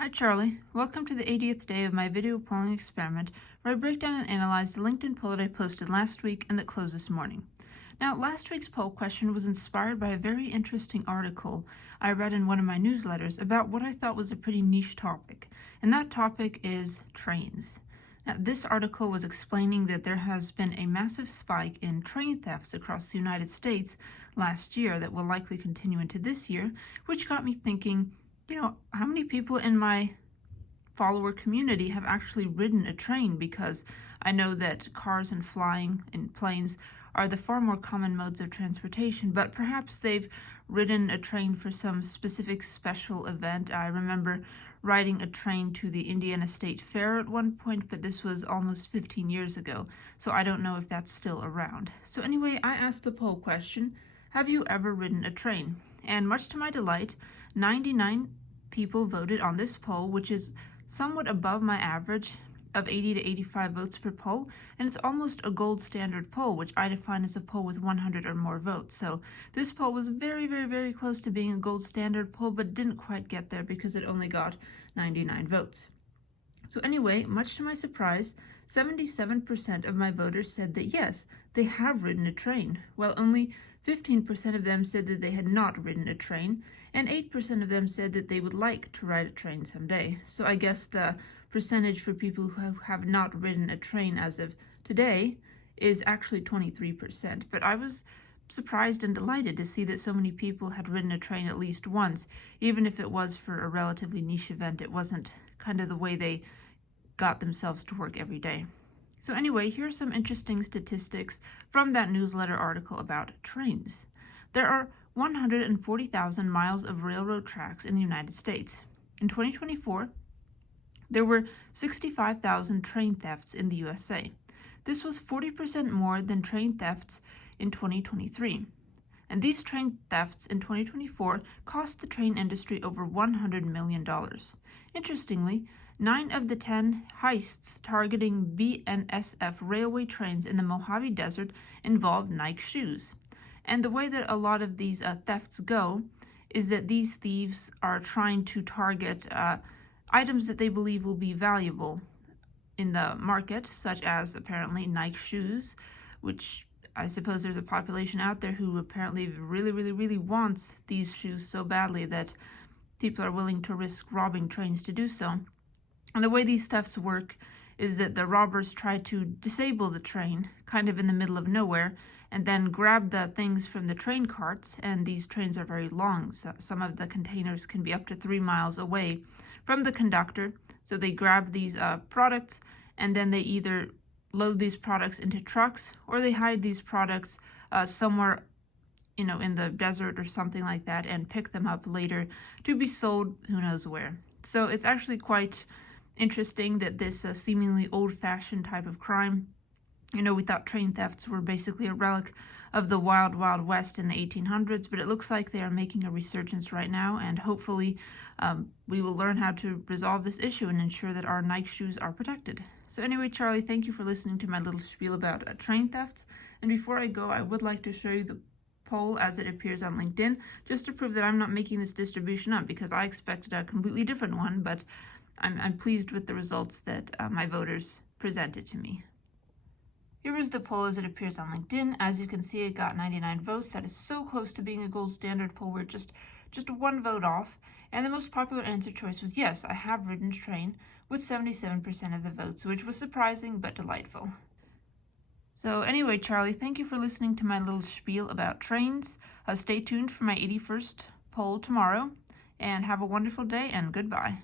Hi Charlie, welcome to the 80th day of my video polling experiment where I break down and analyze the LinkedIn poll that I posted last week and that closed this morning. Now, last week's poll question was inspired by a very interesting article I read in one of my newsletters about what I thought was a pretty niche topic, and that topic is trains. Now, this article was explaining that there has been a massive spike in train thefts across the United States last year that will likely continue into this year, which got me thinking, how many people in my follower community have actually ridden a train? Because I know that cars and flying and planes are the far more common modes of transportation, but perhaps they've ridden a train for some specific special event. I remember riding a train to the Indiana State Fair at one point, but this was almost 15 years ago, so I don't know if that's still around. So anyway, I asked the poll question, have you ever ridden a train? And much to my delight, 99 people voted on this poll, which is somewhat above my average of 80 to 85 votes per poll, and it's almost a gold standard poll, which I define as a poll with 100 or more votes. So this poll was very, very, very close to being a gold standard poll, but didn't quite get there because it only got 99 votes. So anyway, much to my surprise, 77% of my voters said that yes, they have ridden a train, while only 15% of them said that they had not ridden a train, and 8% of them said that they would like to ride a train someday. So I guess the percentage for people who have not ridden a train as of today is actually 23%. But I was surprised and delighted to see that so many people had ridden a train at least once, even if it was for a relatively niche event. It wasn't kind of the way they got themselves to work every day. So anyway, here are some interesting statistics from that newsletter article about trains. There are 140,000 miles of railroad tracks in the United States. In 2024, there were 65,000 train thefts in the USA. This was 40% more than train thefts in 2023. And these train thefts in 2024 cost the train industry over $100 million. Interestingly, 9 of the 10 heists targeting BNSF railway trains in the Mojave Desert involved Nike shoes. And the way that a lot of these thefts go is that these thieves are trying to target items that they believe will be valuable in the market, such as apparently Nike shoes, which I suppose there's a population out there who apparently really, really, really wants these shoes so badly that people are willing to risk robbing trains to do so. And the way these thefts work is that the robbers try to disable the train kind of in the middle of nowhere and then grab the things from the train carts, and these trains are very long. So some of the containers can be up to 3 miles away from the conductor. So they grab these products, and then they either load these products into trucks or they hide these products somewhere in the desert or something like that and pick them up later to be sold who knows where. So it's actually quite interesting that this seemingly old-fashioned type of crime, we thought train thefts were basically a relic of the wild, wild west in the 1800s, but it looks like they are making a resurgence right now, and hopefully we will learn how to resolve this issue and ensure that our Nike shoes are protected. So anyway, Charlie, thank you for listening to my little spiel about train thefts. And before I go, I would like to show you the poll as it appears on LinkedIn, just to prove that I'm not making this distribution up, because I expected a completely different one, but I'm pleased with the results that my voters presented to me. Here is the poll as it appears on LinkedIn. As you can see, it got 99 votes. That is so close to being a gold standard poll. We're just one vote off. And the most popular answer choice was yes, I have ridden a train, with 77% of the votes, which was surprising but delightful. So anyway, Charlie, thank you for listening to my little spiel about trains. Stay tuned for my 81st poll tomorrow, and have a wonderful day, and goodbye.